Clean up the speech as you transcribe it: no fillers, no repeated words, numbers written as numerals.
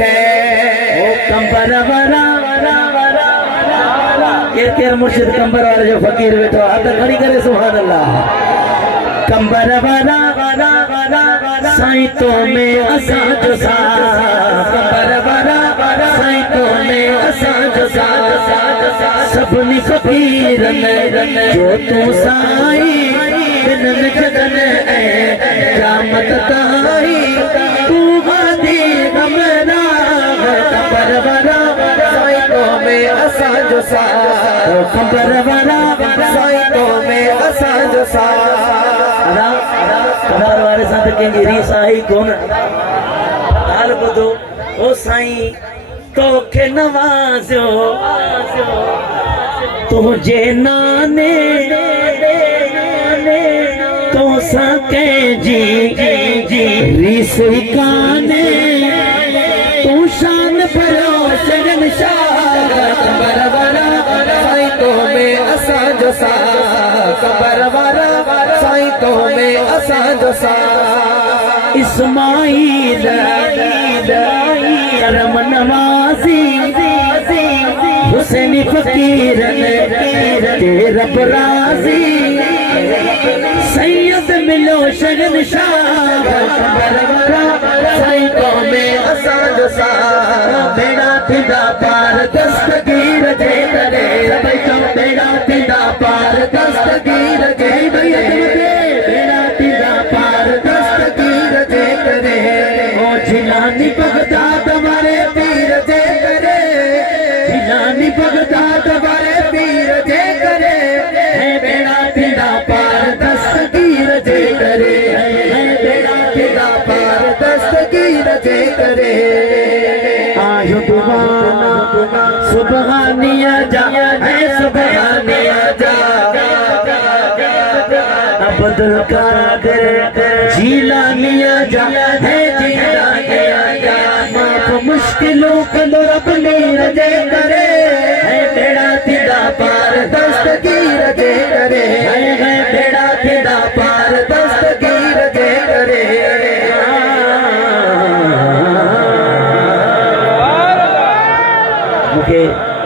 है ओ कंबर वरा तेर मुर्शिद कंबर वाले जो फकीर बैठो हाथ खड़ी करे सुभान अल्लाह। कंबर वरा साईं तो में असा जो सा कंबर वरा साईं तो में असा जो सा सबनी फकीरन जो तू साईं बिनन जगन क़यामत ताईं तू गादी हमरा कंबर वरा साईं तो में असा जो सा कंबर वरा साईं तो में असा जो सा कंबर वाले साथ कंहिंजी रीस आई कोन हाल ॿुधो ओ साईं तोखे नवाज़ियो तुंहिंजे नाने तोसां कंहिंजी रीस कान्हे तूं शान भरियो शहंशाह कंबर वारा साईं तो में असां जो सा कंबर वारा साईं तो में असां जो सा इस्माईल करम नवाज़ी हुसैनी फकीरन के रब राज़ी सैयद मिलो शहंशाह कंबर वारा साईं तो में असां जो सा बेड़ा थींदा पार दस्तगीर जे करे बेड़ा थींदा पार दस्तगीर जे बेड़ा थींदा पार दस्तगीर जे करे ओ जिलानी बगदाद वारे पीर जे करे जिलानी बगदाद वारे पीर जे करे है बेड़ा थींदा पार दस्तगीर जे करे है बेड़ा थींदा पार दस्तगीर जे करे आयो दीवाना सुबहानिया जा है सुबहानिया जा अब्दुल कादिर जीलानिया जा है जीलानिया जा माफ मुश्किलों को रब नीर जे करे है बेड़ा थींदा पार दस्तगीर जे करे